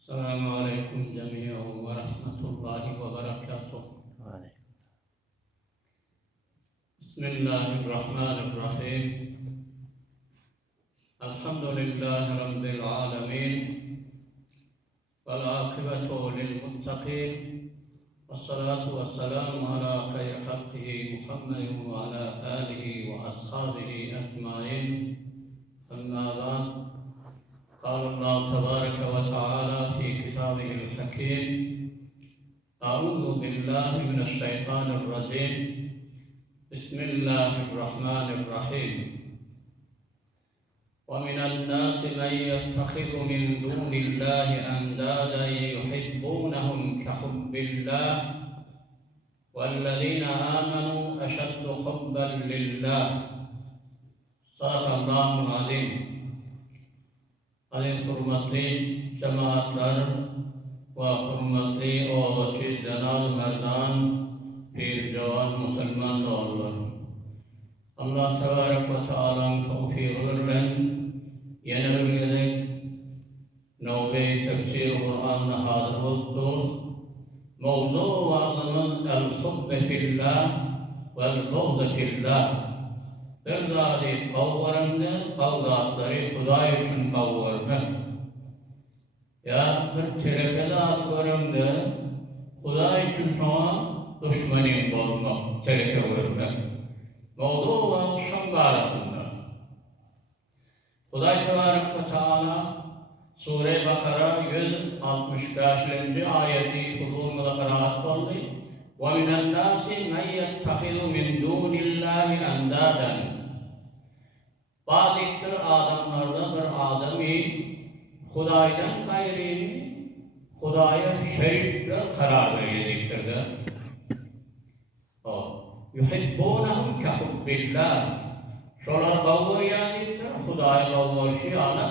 السلام عليكم جميعا ورحمة الله وبركاته. بسم الله الرحمن الرحيم. الحمد لله رب العالمين والعاقبة للمتقين والصلاة والسلام على خير خلقه محمد وعلى آله وأصحابه أجمعين. أما بعد، قال الله تبارك وتعالى في كتابه الحكيم: أعوذ بالله من الشيطان الرجيم. بسم الله الرحمن الرحيم. ومن الناس من يتخذ من دون الله أندادا يحبونهم كحب الله والذين آمنوا أشد حبا لله. صدق الله العظيم. Aziz hürmetli cemaatler ve hürmetli oğulçı cenab-ı merdan bir cavan Müslüman doğrular. Allah Tebarek ve Teala'nın tevfiğiyle yeni bir yeni Navbe-i Tefsir Kur'an'la hazır olduk. Mevzu vaazımız el-hubbe fillah vel-buğd fillah. Bir zâli kavvarında kavgatları Huday için kavvarmak. Ya bir telekede atlarında Huday için sonra düşmanın olmak, teleke vurmak. Mevzu ve şun arasında. Huday Tebarek ve Teala Sure-i Bakara 165. ayeti huzurunda kıraat oldu. وَمِنَ النَّاسِ مَنْ يَتَّخِذُ مِنْ دُونِ اللّٰهِ اَنْدَادًا. Bazı adamlarda bir adamı Huday'dan gayrini Huday'a şerikle karar verecektir de. يُحِبُّونَهُمْ كَحُبِّ اللّٰهِ. Şolar kavvar yadiktir, Huday'a kavvar şiala.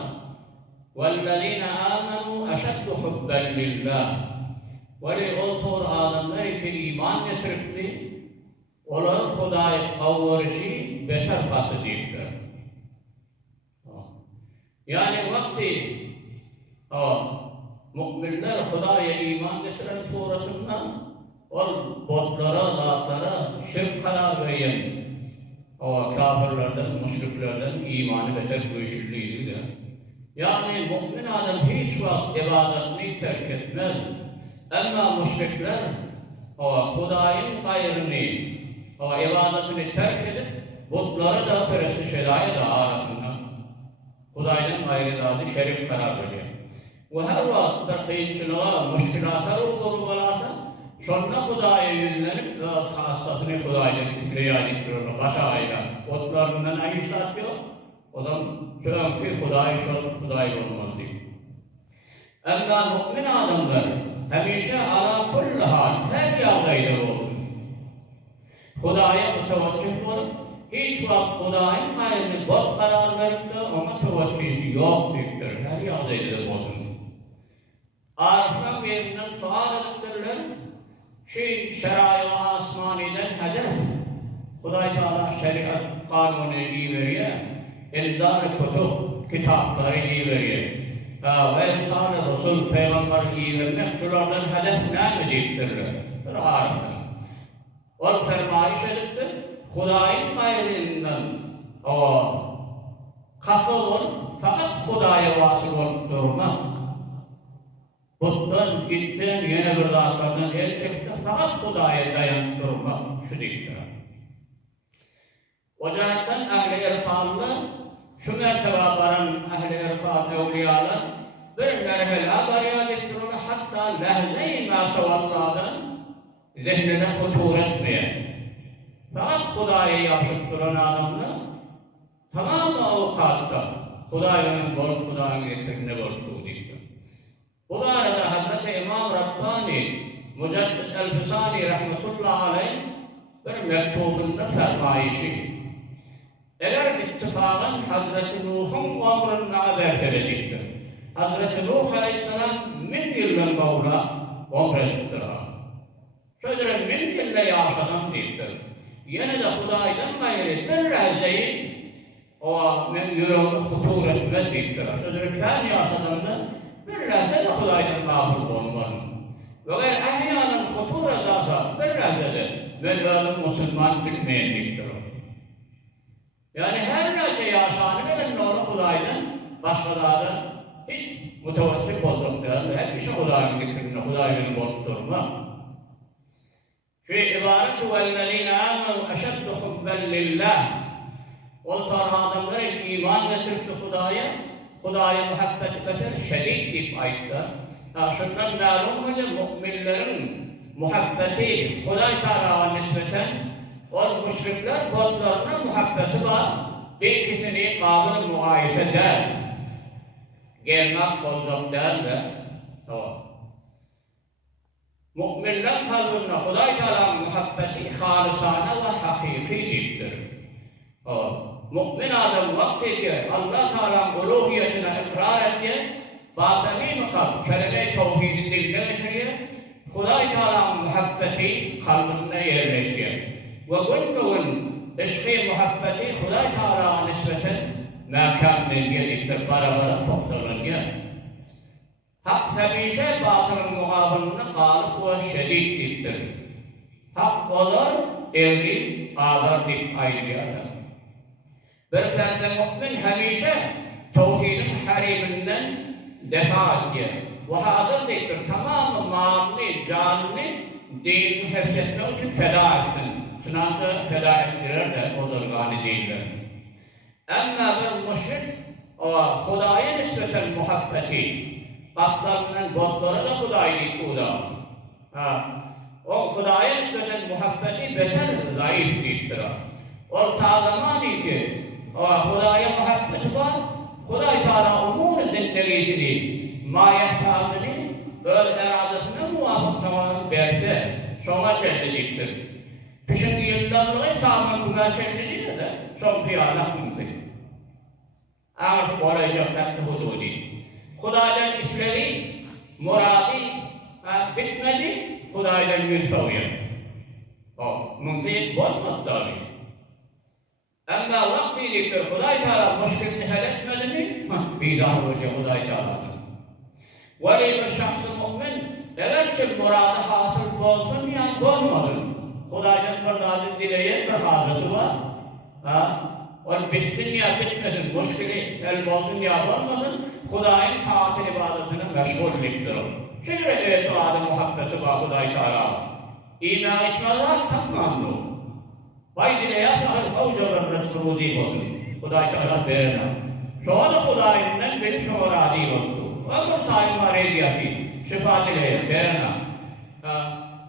وَالَّذِينَ آمَنُوا أَشَدُّ حُبًّا لِلّٰهِ. Ve o tor adamlar ki iman getirdi, onlar Huday'a kavvarışı beter katı değildir. Yani vakti müminler Huday'a iman getiren suratından o botlara, zatlara şirk karar veren o kafirlerden, müşriklerden imanı beter görüşürlüydü. Yani mümin adam hiç vakit ibadetini terk etmez. Ama müşrikler Huday'ın gayrını, ibadetini terk edip butlara da perest şedaya da arasında Huday'ın gayrı şerif karar veriyor. Ve her vakit bir kıyınçılığa, müşkilatlar olur olarsa sonra Huday'a yüzlenip biraz hastasını Huday'dan İsra'ya diktirirler, başa aylar. Butlarından aynı satıyor, o zaman şöyle ki Huday olmalı diyor. Ama mümin adamlar hemşe ala kulli hal, her yerdeyde olsun. Huday'a müteveccih olun. Hiç vakit Huday'ın gayrını bot karar verip de ama teveccühü yok büyüktür. Her yerdeyde olsun. Arif'den birinden sual ediptirler. Şerai-i asmaniden hedef. Huday Teala şeriat kanunu iyi veriyor. İldar-ı kutub kitapları iyi veriyor. Ve Risale-i Resul Peygamber iyi vermek şulardan hedef ne mi deyiptirler? Bir ariften. O fermayış ediptir. Huday'ın gayrından katıl ol, fakat Huday'a vasıl olup durma. Buttan, itten, yine bir zatlardan el çekti, fakat Huday'a dayan durma. Şu deyiptir. O cihetten ehl-i irfanlı, şu mertebaların ehl-i irfan evliyalar bir merhela bariyat ettirirler, hatta lehze-i maşavallah'dan zihnine hutur etmeye. Fakat Huday'a yapışıp duran adamlar tamamı avukatta Huday'ın bolup Huday'ın getirine bolduğu deyip. Bu arada Hazreti İmam Rabbani Müceddid el-Fisani rahmetullahi aleyh bir mektubunda fermayişi. Eğer ittifakın Hazreti Nuh'un ömrünün haber verecektir. Hazreti Nuh aleyhisselam 1000 yılın kavla ömrettir. Şöyle 1000 yılla yaşadan deyiptir. Yine de Huday'dan gayrı bir lehzeyi o yüreğini hutur etmez deyiptir. Şöyle kâni yaşadan da bir lehze de Huday'dan ben böyle Müslüman bilmeyenliktir o. Yani her nece yaşanı bilen onu Huday'dan başkalardan hiç mütevassıp olduk değil. Hep işi Huday'ın zikrine, Huday'ın bozdurma. Şu ibaretu vellezine amenu eşeddu hubben lillah. O tarz adamlar iman getirdi Huday'a muhabbeti mesela şedid deyip ayetler. Şundan ma'lum müminlerin muhabbeti Huday Teala'ya nispeten o müşrikler botlarına muhabbeti var. Bir ikisini kabil muayese eder. Gelmek bozduk derler. Tamam. Müminler kalbine Huday Teala'nın muhabbeti halisane ve hakikidir. Mümin adam vakti ki Allah Teala'nın uluhiyetine ikrar etti, basamîn kalb, kelime-i tevhidin diline getiriyor, Huday Teala'nın muhabbeti kalbine yerleşiyor. Ve gündüğün eşki muhabbeti Huday Teala'ya nispeten mâkâmmeliyettir, barabarın tohtalanıyor. Hak hemişe batılın muqabiline galip ve şediddir. Hak olur, evri, ağlar deyip ayrılıyorlar. Bir ferde mümin hemişe tevhidin hariminden defa ediyor. Ve hazır değildir, tamamı malını, canını dinini hefsetmek için feda etsin. Sınavda feda ettiler de olur gani değiller. Ama bir müşrik, o Huday'a nispeten muhabbeti, Batlarının botları da Huday'lık bu da. O Huday'a nispeten muhabbeti beter zayıf değildir. O ta zamanı ki Huday'a muhabbeti var, Huday Teala umur zindegisini, mayehtazını, öz eradesine muvafık zamanı verse, sona çellediktir. Kışın yıllarlığı sağlam kumar çellediğinde de son fiyalak mümkün. Artık olacak hattı hududi. Huday'dan işleri, muradi bitmedi, Huday'dan yüz soğuyor. Mümkün olmaz tabi. Ama vaktiyle Huday Teala müşkilini halletmedi mi? Bidar oluyor Huday Teala'dan. Veli bir şahsı mümin, evet ki muradı hasıl olsun ya olmadın. Huday'dan muradı dileyen bir hazreti var. O bitsin ya bitmesin, müşkili el olsun ya olmasın, Huday'ın taat ibadetine meşgullüktir o. Şimdi itaat-ı muhabbeti var Huday Teala. İman içmeler takmanlı. Vay dileyat avcalar rızkını deyip olsun. Huday Teala verene. Sonra Huday'ından benim şuna radî oldu. Ömür sahip var ediyatı. Şifa dileyat verene.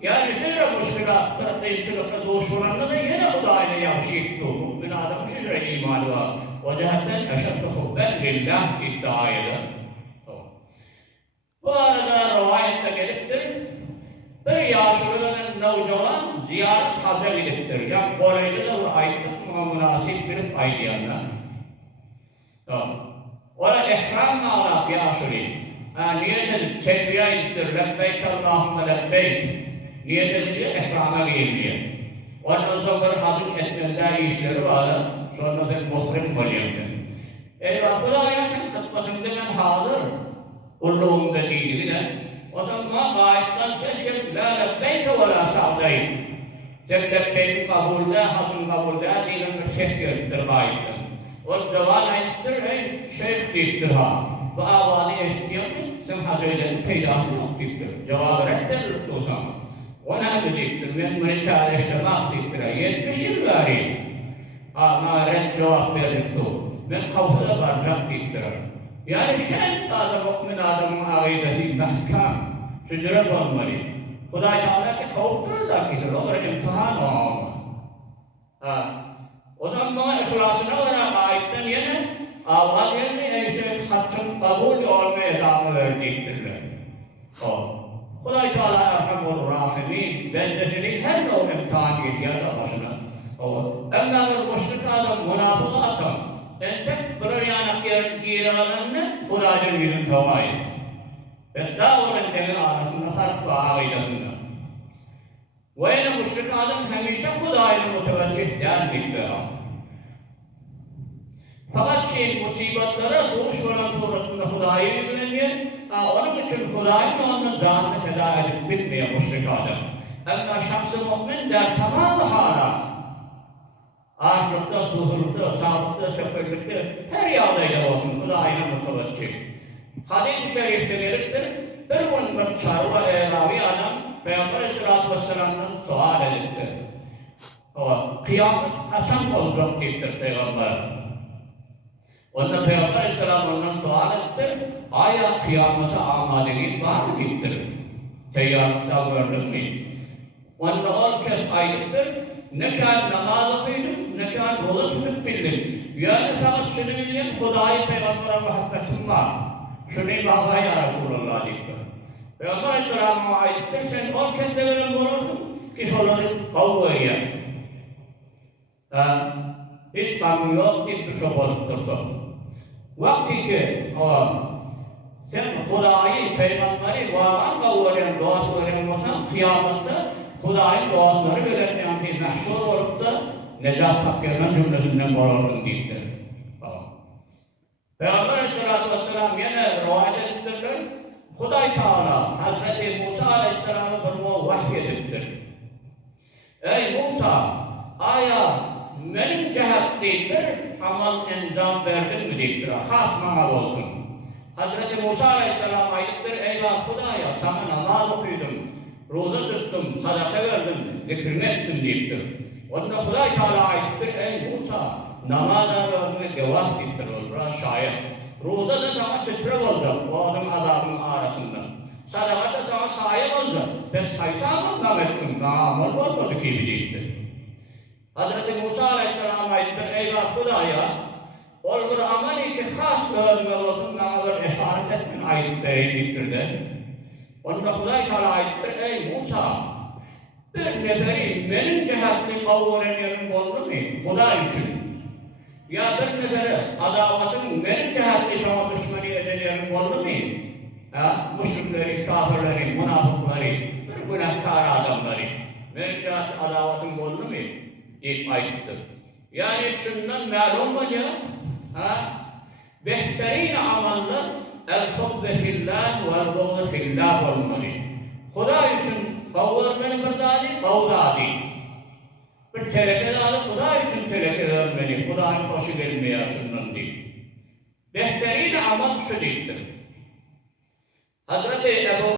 Yani şöyle müşkülatlar, kıyımçılıkla doğuşmalarında da yine Huday'la yavşıktı. Mümin adam şöyle imanı var. O cihetten eşeddu hubben lillah iddia eder. Bu arada rivayette geliptir. Bir yaşlıların nevcalan ziyaret hacca gidiptir. Yani kolayda da bir ayettik münasip bir aydiyanlar. Ola ihram mağlap yaşlı. Niyet edip telbiye ediptir. Lebbeyk Allahümme lebbeyk. Niyet edip ihrama giyiliyor. Ondan sonra hacın etmeliler işleri var. Sonra sen muhrim oluyorsun. Eyvah Huday'a sen hıtmatında ben hazır. Ulluğumda değildi de. O zaman gayetten ses gelip la lebbeyke ve la sa'deyk. Sen lebbeyki kabulde, hacın kabulde diyen bir ses geliptir gayetten. O zaman ayettir, ey şeyh deyiptir ha. Bu avazı eşitiyordu, sen hacıyla peydası yok deyiptir. Cevabı reddedir o zaman. Ona ne deyiptir, ben bunu çağrıştırmak deyiptir. 70 yılları. Ama red cevap verirdi. Ben kavsada barcak deyiptir. Yani şen adam, mümin adamın ağidesi mahkam, sücret olmalı. Huday Teala ki kavuttururlar ki, olur imtihan olmalı. O zaman bana ihlasına olarak ayetten yine avval yerine ey şeyh haccın kabul olmaya damı verdiktirler. Huday Teala erhamur rahimin, bendesinin her ne o imtihan ediyor da başına. Ama bir müşrik adam, münafık adam, tek bir yanak yerin giranını Huday'ın yüzün tavayı. Dağların deni arasında fark var ağidasında. Ve yine müşrik adam hemişe Huday'ın muteveccih denliktir. Fakat musibetlere doğuş olan suretinde Huday'ı yükleniyor. Onun için Huday'ın onun canını feda edip bitmiyor müşrik adam. Ama şahs-ı mümin der tamamı hala. Aşıkta, suhurlukta, sağlıkta, seferlikte her yağdayla olsun Hudayına mutevekkil. Hadis-i Şerif'te geliptir, bir gün bir çarva eğravi adam Peygamber Aleyhisselatü Vesselam'dan sual ediptir. Kıyamet haçan olacak deyiptir Peygamber. Onda Peygamber Aleyhisselam ondan sual ettir, aya kıyamete amadeliğin var mı deyiptir. Seyyarlıkta gördün mü? Onda ol kes aylıktır, ne kan namaz okuyordum, ne kan roza tutup bildim. Yani fakat şunu bildim, Hudayı Peygamber'e muhabbetim var. Şunu baba ya Resulullah deyiptir. Peygamber Aleyhisselam'a aylıktır, sen ol kes de benim bulursun, ki şoları kavgaya. Hiç kanun yok deyip şu bolup dursun. Vakti ki sen Hudayı, Peygamberi varan kavgalayan, duası veren olsan kıyamette Hudayı'nın duasları verilmeyen ki mehşur olup da necat takdirmen cümlesinden bolursun deyiptir. Peygamber Aleyhisselatü Vesselam yine rivayet ediptirler. Huday Teala Hazreti Musa Aleyhisselam'ı bir vahyediptir. Ey Musa, aya benim cehatli bir amal encam verdin mi deyiptir. Has amal olsun. Hazreti Musa Aleyhisselam aylıktır. Eyvah Hudaya sana namaz okuyordum. Roza tuttum, sadaka verdim, zikrini ettim deyiptir. Onda Huday Teala aylıktır. Ey Musa, namaza verdiğine gevah deyiptir. Şayet. Roza da sana sütre olacak. O adam adamın arasında. Sadaka da sana sahip olacak. Pes kaysa amal ettim. Amal olmadı ki deyiptir. Hazreti Musa Aleyhisselam ayettir, eyvah Hudaya, olur ameli ki khas ölme olsun, namalar eşaret etmin ayetleri diktirdi. Onda Huday Teala ayettir, ey Musa, bir neferi benim cehatli kavvaleneyelim oldu mu? Huday için. Ya bir neferi adavatın benim cehatli şama düşmanı edeneyelim oldu mu? Müşrikleri, kafirleri, münafıkları, bir günahkar adamları. Benim cehatli adavatın oldu mu? İlk ayettir. Yani şundan ma'lum olacak, behterin amallar el-hubbe fillah vel-buğdu fillah olmalı. Huda için kavvermeni bir dadi, kavdadi. Bir teleke dadi, Huda için teleke vermeli. Huda'nın hoşu gelmeye şundan değil. Behterin amal şu değildir. Hazreti Ebu